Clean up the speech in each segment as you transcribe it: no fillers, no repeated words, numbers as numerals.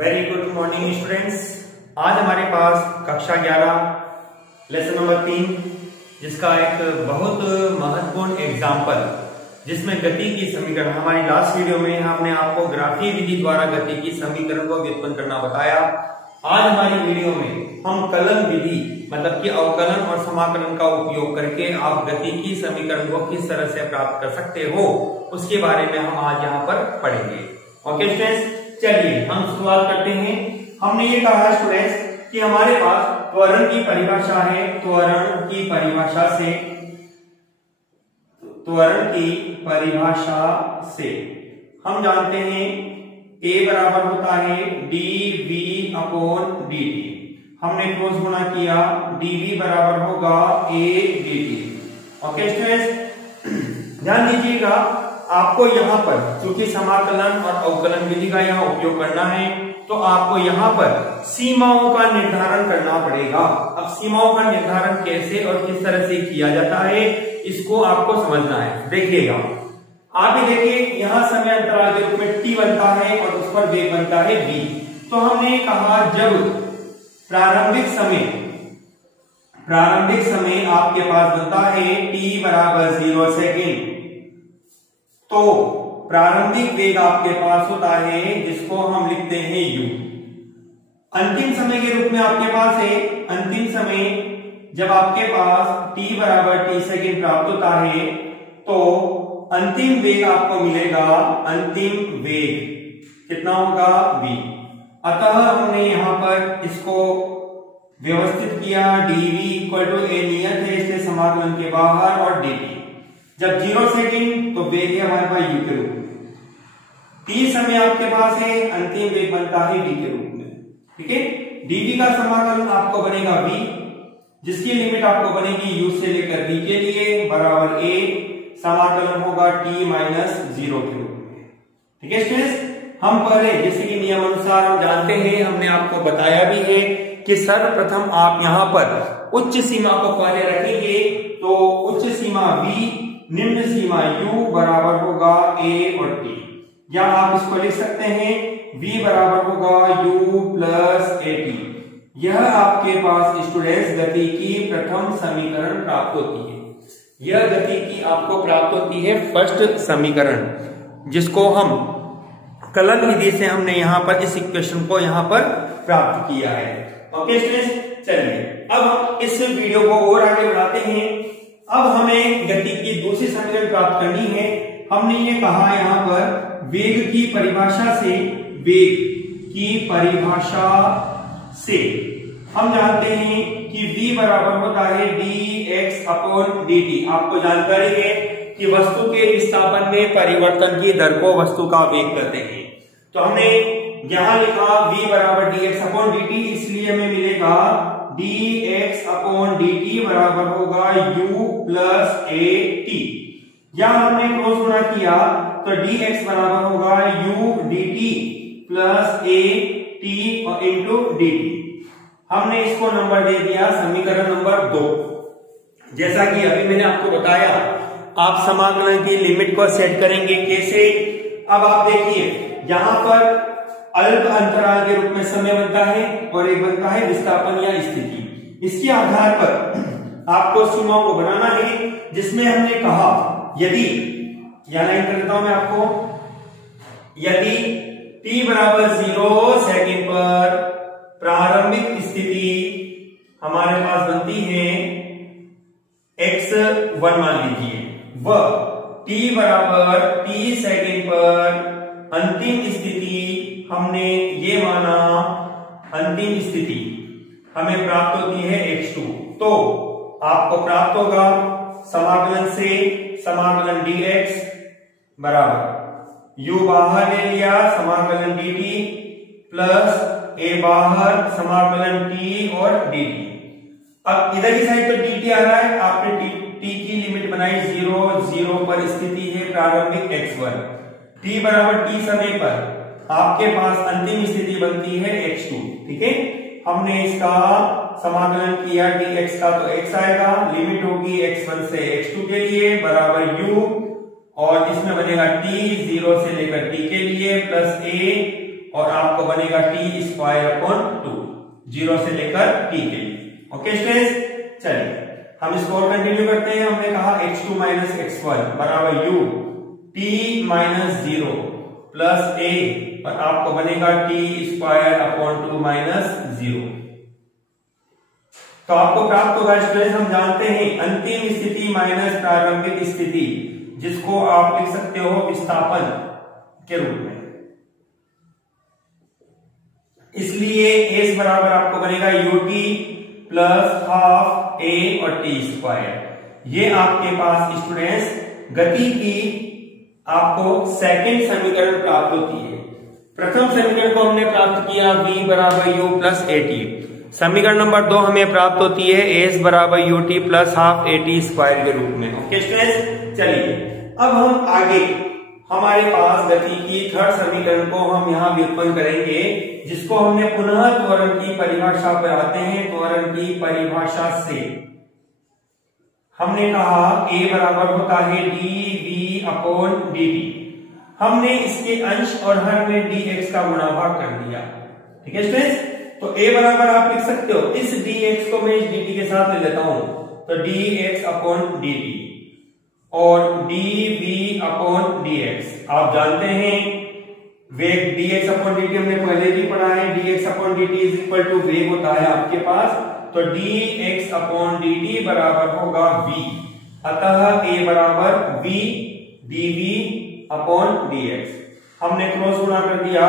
Very good morning students. आज हमारे पास कक्षा 11 लेसन नंबर 3 जिसका एक बहुत महत्वपूर्ण एग्जाम्पल जिसमें गति की समीकरण, हमारी लास्ट वीडियो में हमने आपको ग्राफीय विधि द्वारा गति की समीकरण को व्युत्पन्न करना बताया। आज हमारी वीडियो में हम कलन विधि मतलब कि अवकलन और समाकलन का उपयोग करके आप गति की समीकरण को किस तरह से प्राप्त कर सकते हो उसके बारे में हम आज यहाँ पर पढ़ेंगे। ओके स्टूडेंट्स, चलिए हम शुरुआत करते हैं। हमने ये कहा स्टूडेंट्स कि हमारे पास त्वरण की परिभाषा है। त्वरण की परिभाषा से हम जानते हैं A बराबर होता है dV/dt। हमने क्रॉस गुणा किया, dV बराबर होगा A dt। ओके स्टूडेंट्स, ध्यान दीजिएगा, आपको यहाँ पर चूंकि समाकलन और अवकलन विधि का यहाँ उपयोग करना है तो आपको यहाँ पर सीमाओं का निर्धारण करना पड़ेगा। अब सीमाओं का निर्धारण कैसे और किस तरह से किया जाता है इसको आपको समझना है। देखिएगा, आप ही देखिए, यहाँ समय अंतराल के रूप में t बनता है और उस पर वेग बनता है v। तो हमने कहा जब प्रारंभिक समय आपके पास बनता है t बराबर 0 सेकेंड, तो प्रारंभिक वेग आपके पास होता है जिसको हम लिखते हैं u। अंतिम समय के रूप में आपके पास है, अंतिम समय जब आपके पास t बराबर t सेकेंड प्राप्त होता है तो अंतिम वेग आपको मिलेगा, अंतिम वेग कितना होगा v। अतः हमने यहां पर इसको व्यवस्थित किया, dv इक्वल टू a नियत है इसलिए समाकलन के बाहर और dt। जब 0 सेकेंड तो वेग है हमारे पास u के रूप में, t समय आपके पास है, अंतिम वेग बनता है v के रूप में। ठीक है, dv का समाकलन आपको बनेगा v, जिसकी लिमिट आपको बनेगी u से लेकर v के लिए बराबर a, समाकलन होगा t माइनस 0 के रूप में। ठीक है स्टूडेंट्स, हम पहले जैसे कि नियम अनुसार हम जानते हैं, हमने आपको बताया भी है कि सर्वप्रथम आप यहाँ पर उच्च सीमा को पहले रखेंगे तो उच्च सीमा v, निम्न सीमा u बराबर होगा a और t, या आप इसको लिख सकते हैं v बराबर होगा u प्लस at। यह आपके पास स्टूडेंट्स गति की प्रथम समीकरण प्राप्त होती है। यह गति की आपको प्राप्त होती है फर्स्ट समीकरण, जिसको हम कलन विधि से हमने यहाँ पर इस इक्वेशन को यहाँ पर प्राप्त किया है। ओके स्टूडेंट्स, चलिए अब हम इस वीडियो को और आगे बढ़ाते हैं। अब हमें गति की दूसरी समीकरण प्राप्त करनी है। हमने ये कहा यहाँ पर वेग की परिभाषा से हम जानते हैं कि v बराबर होता है dx/dt। आपको जानकारी है कि वस्तु के विस्थापन में परिवर्तन की दर को वस्तु का वेग कहते हैं। तो हमने यहां लिखा v बराबर dx/dt, इसलिए हमें मिलेगा dx/dt बराबर होगा u प्लस at। या हमने क्रॉस गुणा किया तो dx बराबर होगा u dt plus at into dt। हमने इसको नंबर दे दिया समीकरण नंबर 2। जैसा कि अभी मैंने आपको बताया, आप समाकलन की लिमिट को सेट करेंगे कैसे। अब आप देखिए, यहां पर अल्प अंतराल के रूप में समय बनता है और एक बनता है विस्थापन या स्थिति। इसके आधार पर आपको सीमाओं को बनाना है, जिसमें हमने कहा यदि, या लाइन कर देता हूं मैं आपको, यदि t बराबर 0 सेकेंड पर प्रारंभिक स्थिति हमारे पास बनती है x1 मान लीजिए, वह t बराबर t सेकेंड पर अंतिम स्थिति हमने ये माना, अंतिम स्थिति हमें प्राप्त होती है x2। तो आपको प्राप्त होगा समाकलन से समाकलन dx बराबर u बाहर ले लिया, समाकलन dt प्लस a बाहर, समाकलन t और dt। अब इधर की साइड पर dt आ रहा है, आपने t की लिमिट बनाई 0 पर स्थिति है प्रारंभिक x1। t बराबर t समय पर आपके पास अंतिम स्थिति बनती है x2। ठीक है, हमने इसका समाकलन किया dx का तो x आएगा, लिमिट होगी x1 से x2 के लिए बराबर u, और इसमें बनेगा t 0 से लेकर t के लिए प्लस a और आपको बनेगा टी स्क्वायर अपॉन 2, 0 से लेकर टी के लिए। ओके स्टूडेंट्स, चलिए हम इसको और कंटिन्यू करते हैं। हमने कहा x2 माइनस x1 बराबर u t minus 0 plus a, और आपको बनेगा टी स्क्वायर अपॉन 2 माइनस 0। तो आपको प्राप्त होगा स्टूडेंट्स, हम जानते हैं अंतिम स्थिति माइनस प्रारंभिक स्थिति, जिसको आप लिख सकते हो विस्थापन के रूप में। इसलिए s बराबर आपको बनेगा ut प्लस हाफ a और t स्क्वायर। ये आपके पास स्टूडेंट्स गति की आपको सेकंड समीकरण प्राप्त होती है। प्रथम समीकरण को हमने प्राप्त किया v बराबर u प्लस a t। समीकरण नंबर 2 हमें प्राप्त होती है s बराबर ut plus half a t square के रूप में। ओके स्टूडेंट्स, चलिए अब हम आगे हमारे पास गति की थर्ड समीकरण को हम यहाँ व्युत्पन्न करेंगे, जिसको हमने पुनः त्वरण की परिभाषा पर आते हैं। त्वरण की परिभाषा से हमने कहा a बराबर होता है dv अपॉन dt। हमने इसके अंश और हर में dx का गुणाभाग कर दिया। ठीक है स्टूडेंट्स, तो a बराबर आप लिख सकते हो, इस dx को मैं इस dt के साथ ले लेता हूं, तो dx अपॉन dt और dv अपॉन dx। आप जानते हैं वेग dx अपॉन dt हमने पहले भी पढ़ा है, dx upon dt is equal to वेग होता है आपके पास, तो dx अपॉन dt बराबर होगा v। अतः a बराबर v dv अपॉन dx। हमने क्रॉस गुणा कर दिया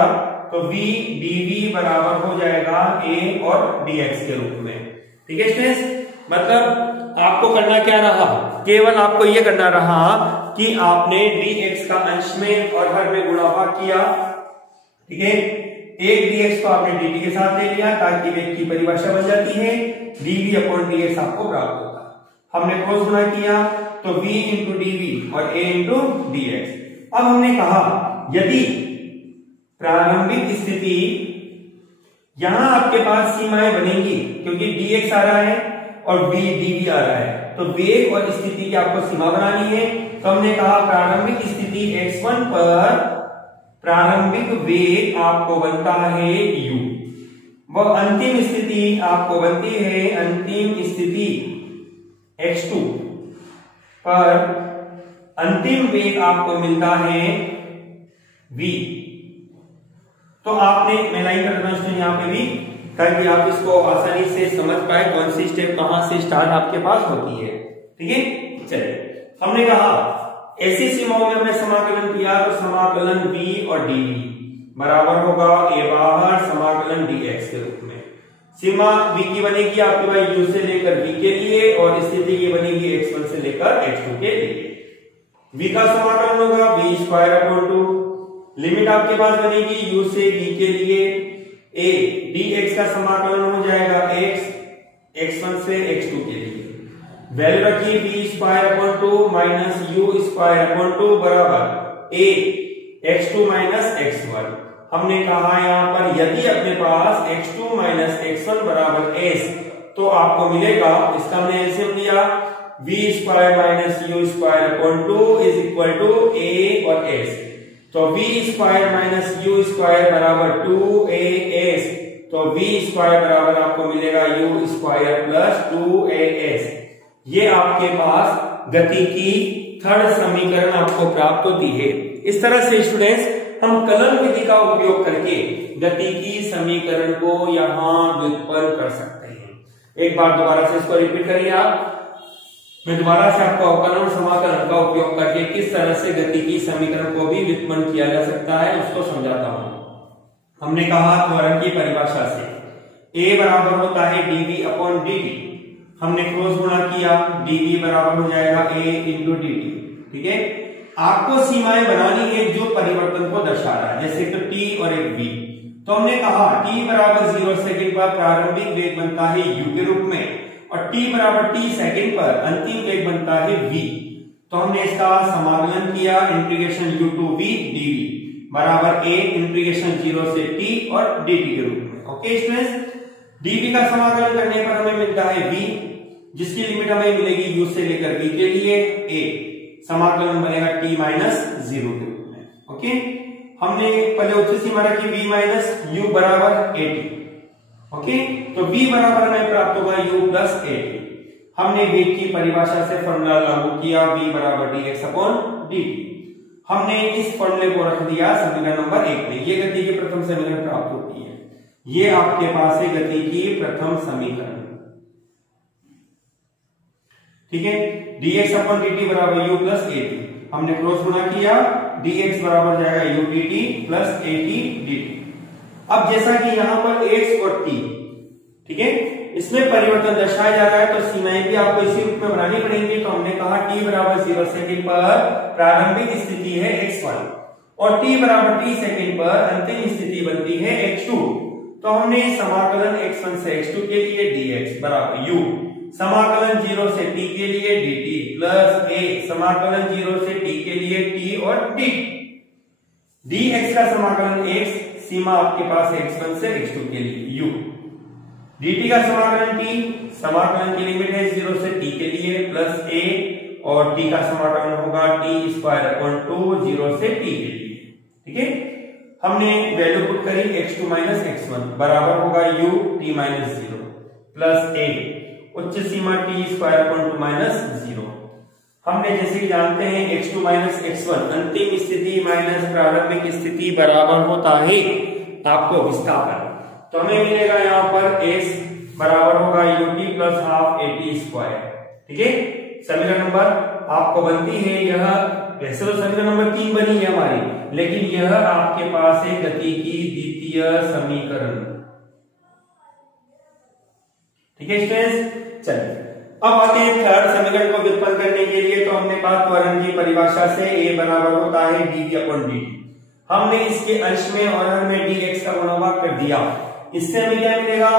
तो v dv बराबर हो जाएगा a और dx के रूप में। ठीक है स्टूडेंट्स, मतलब आपको करना क्या रहा, केवल आपको यह करना रहा कि आपने dx का अंश में और हर में गुणाभाग किया। ठीक है, एक dx को आपने dt के साथ ले लिया ताकि वेग की परिभाषा बन जाती है, dv अपॉन dx आपको प्राप्त होता है। हमने क्रॉस गुणा किया तो v इंटू dv और a इंटू dx। अब हमने कहा यदि प्रारंभिक स्थिति, यहां आपके पास सीमाएं बनेंगी क्योंकि dx आ रहा है और v dv आ रहा है, तो वेग और स्थिति की आपको सीमा बनानी है। तो हमने कहा प्रारंभिक स्थिति x1 पर प्रारंभिक वेग आपको बनता है u, वह अंतिम स्थिति आपको बनती है, अंतिम स्थिति x2 पर अंतिम वेग आपको मिलता है v। तो आपने, मैं लाइन कर देना स्टूडेंट यहाँ पे भी, ताकि आप इसको आसानी से समझ पाए कौन सी स्टेप कहां से स्टार्ट आपके पास होती है। ठीक है, चलिए हमने कहा ऐसी सीमाओं में हमने समाकलन किया, तो समाकलन v और dv बराबर होगा a बाहर समाकलन dx के रूप में। सीमा v की बनेगी आपके पास u से लेकर v के लिए और स्थिति की बनेगी x1 से लेकर x2 के लिए। v का समाकलन होगा v स्क्वायर अपॉन 2, लिमिट आपके पास बनेगी u से v के लिए। a dx का समाकलन हो जाएगा x x1 से x2 के लिए। वैल्यू रखिए v square upon 2 minus u square upon 2 बराबर a x2 माइनस x1। हमने कहा यहाँ पर यदि अपने पास x2 माइनस x1 बराबर s, तो आपको मिलेगा, इसका हमने एलसीएम लिया, v square minus u square upon 2 is equal to a और s। तो v square minus u square बराबर 2as, तो v स्क्वायर बराबर आपको मिलेगा u स्क्वायर प्लस 2as। ये आपके पास गति की थर्ड समीकरण आपको प्राप्त होती है। इस तरह से स्टूडेंट्स हम कलन विधि का उपयोग करके गति की समीकरण को यहां व्युत्पन्न कर सकते हैं। एक बार दोबारा से इसको रिपीट करिए आप, मैं दोबारा से आपको अवकलन और समाकलन का उपयोग करके किस तरह से गति की समीकरण को भी व्युत्पन्न किया जा सकता है उसको समझाता हूं। हमने कहा त्वरण की परिभाषा से a बराबर होता है dv अपॉन dt। हमने क्रॉस गुणा किया, dv बराबर हो जाएगा a इंटू dt। ठीक है, आपको सीमाएं बनानी है जो परिवर्तन को दर्शा रहा है, जैसे तो t और एक v। तो हमने कहा t बराबर 0 सेकंड पर प्रारंभिक वेग बनता है u के रूप में और t बराबर t सेकंड पर अंतिम वेग बनता है v। तो हमने इसका समाकलन किया, integration u to v dv बराबर a इंटीग्रेशन 0 से t और dt के रूप में। ओके स्टूडेंट्स, dv का समाकलन करने पर हमें मिलता है v, जिसकी लिमिट हमें मिलेगी u से लेकर v के लिए a, समाकलन बनेगा t माइनस 0 के रूप में। ओके, हमने पहले उच्च सीमा रखी v माइनस यू बराबर 80। ओके, तो v बराबर में प्राप्त होगा u प्लस 80। हमने वेग की परिभाषा से फॉर्मूला लागू किया, v बराबर dx अपॉन dt। हमने इस फॉर्मूले को रख दिया समीकरण नंबर 1 में। ये गति की प्रथम समीकरण प्राप्त होती है। ये आपके पास है गति की प्रथम समीकरण, ठीक है। dx अपॉन dt बराबर u प्लस 80। हमने क्रॉस गुणा किया, dx बराबर जाएगा u dt प्लस 80 dt। अब जैसा कि यहां पर x और t, ठीक है, इसमें परिवर्तन दर्शाया जा रहा है, तो सीमाएं भी आपको इसी रूप में बनानी पड़ेंगी। तो हमने कहा t बराबर 0 सेकंड पर प्रारंभिक स्थिति है x1 और t बराबर t सेकंड पर अंतिम स्थिति बनती है x2। तो हमने समाकलन x1 से x2 के लिए dx बराबर u, समाकलन 0 से t के लिए dt प्लस a, समाकलन 0 से t के लिए t और dt। dx का समाकलन x, सीमा आपके पास x1 से x2 के लिए u, dt का समाकलन t, समाकलन की लिमिट है 0 से t के लिए प्लस a, और t का समाकलन होगा t स्क्वायर अपॉन 2 0 से t के लिए, ठीक है। हमने वैल्यू पुट करी x2 माइनस x1 बराबर होगा u t minus 0 plus a, उच्च सीमा t स्क्वायर अपॉन 2 माइनस 0। हमने जैसे कि जानते हैं x2 माइनस x1 अंतिम स्थिति माइनस प्रारंभिक स्थिति बराबर होता है आपको विस्थापन। तो हमें मिलेगा यहाँ पर s बराबर होगा ut plus half at square, ठीक है। समीकरण नंबर आपको बनती है यह, वैसे तो समीकरण नंबर 3 बनी है हमारी, लेकिन यह आपके पास है गति की द्वितीय समीकरण, ठीक है स्टूडेंट्स। चलिए अब आते हैं थर्ड समीकरण को व्युत्पन्न करने के लिए। तो हमने कहा त्वरण की परिभाषा से a बराबर होता है dv अपॉन dt। हमने इसके अंश में और हर में dx का गुणा कर दिया। इससे हमें क्या मिलेगा,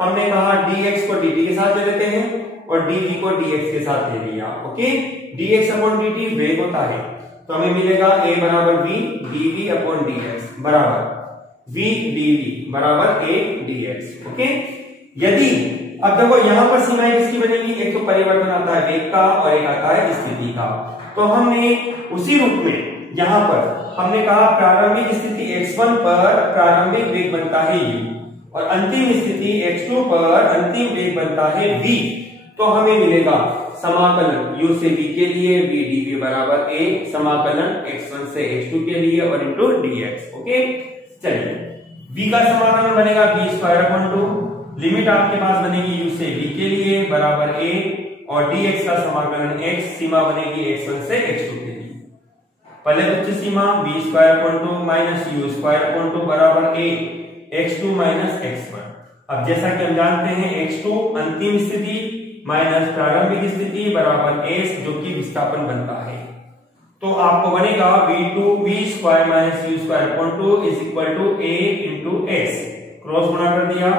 हमने कहा dx को dt के साथ ले लेते हैं और dv को dx के साथ ले लिया। ओके, dx अपॉन dt वेग होता है, तो हमें मिलेगा a बराबर v dv अपॉन dx बराबर v dv बराबर a dx। ओके, यदि अब देखो यहां पर सीमाएं किसकी बनेगी, एक तो परिवर्तन आता है वेग का और एक आता है स्थिति का। तो हमने उसी रूप में यहां पर हमने कहा प्रारंभिक स्थिति x1 पर प्रारंभिक वेग बनता है u और अंतिम स्थिति x2 पर अंतिम वेग बनता है v। तो हमें मिलेगा समाकलन u से v के लिए v dv बराबर a, समाकलन x1 से x2 के लिए और इंटू dx। ओके, चलिए v का समाकलन बनेगा v स्क्वायर अपॉन 2, लिमिट आपके पास बनेगी u से v के लिए बराबर a, और dx का समाकलन x, सीमा बनेगी x1 से x2 के लिए। पहले उच्च सीमा v square upon 2 minus u square upon 2 बराबर a, x2 माइनस x1। अब जैसा कि हम जानते हैं x2 अंतिम स्थिति माइनस प्रारंभिक स्थिति बराबर s, जो कि विस्थापन बनता है। तो आपको बनेगा v square minus u square upon 2 is equal to a into s। Cross गुणा कर दिया,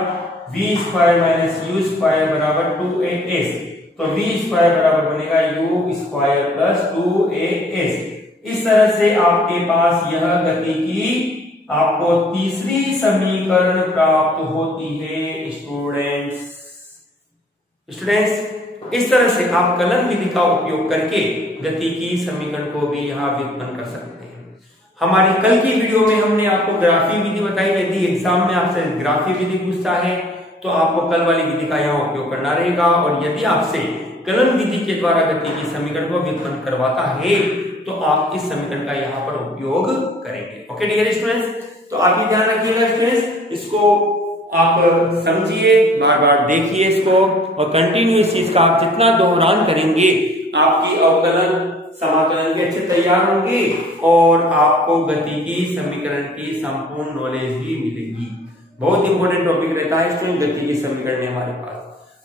v square minus u square बराबर 2as, तो v स्क्वायर बराबर बनेगा u स्क्वायर प्लस 2as। इस तरह से आपके पास यह गति की आपको तीसरी समीकरण प्राप्त होती है स्टूडेंट्स। इस तरह से आप कलन विधि का उपयोग करके गति की समीकरण को भी यहाँ व्युत्पन्न कर सकते हैं। हमारी कल की वीडियो में हमने आपको ग्राफी विधि बताई, यदि एग्जाम में आपसे ग्राफी विधि पूछता है तो आपको कल वाली विधि का यहाँ उपयोग करना रहेगा, और यदि आपसे कलन विधि के द्वारा गति की समीकरण को व्युत्पन्न करवाता है तो आप इस समीकरण का यहाँ पर उपयोग करेंगे। ओके डियर स्टूडेंट्स, तो आप ये ध्यान रखिएगा स्टूडेंट्स, इसको आप समझिए, बार बार देखिए इसको, और कंटिन्यू इस चीज का आप जितना दोहरान करेंगे आपकी अवकलन समाकलन के अच्छे तैयार होंगे और आपको गति की समीकरण की संपूर्ण नॉलेज भी मिलेगी। बहुत इंपॉर्टेंट टॉपिक रहता है स्टूडेंट गति की समीकरण में। हमारे पास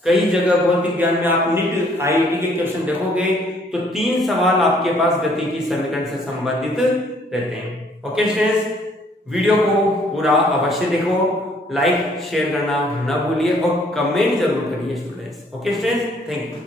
कई जगह भौतिक ज्ञान में आप नीट आईआईटी के क्वेश्चन देखोगे तो 3 सवाल आपके पास गति की समीकरण से संबंधित रहते हैं। ओके स्टूडेंट्स, वीडियो को पूरा अवश्य देखो, लाइक शेयर करना न भूलिए और कमेंट जरूर करिए students. Okay students, thank you.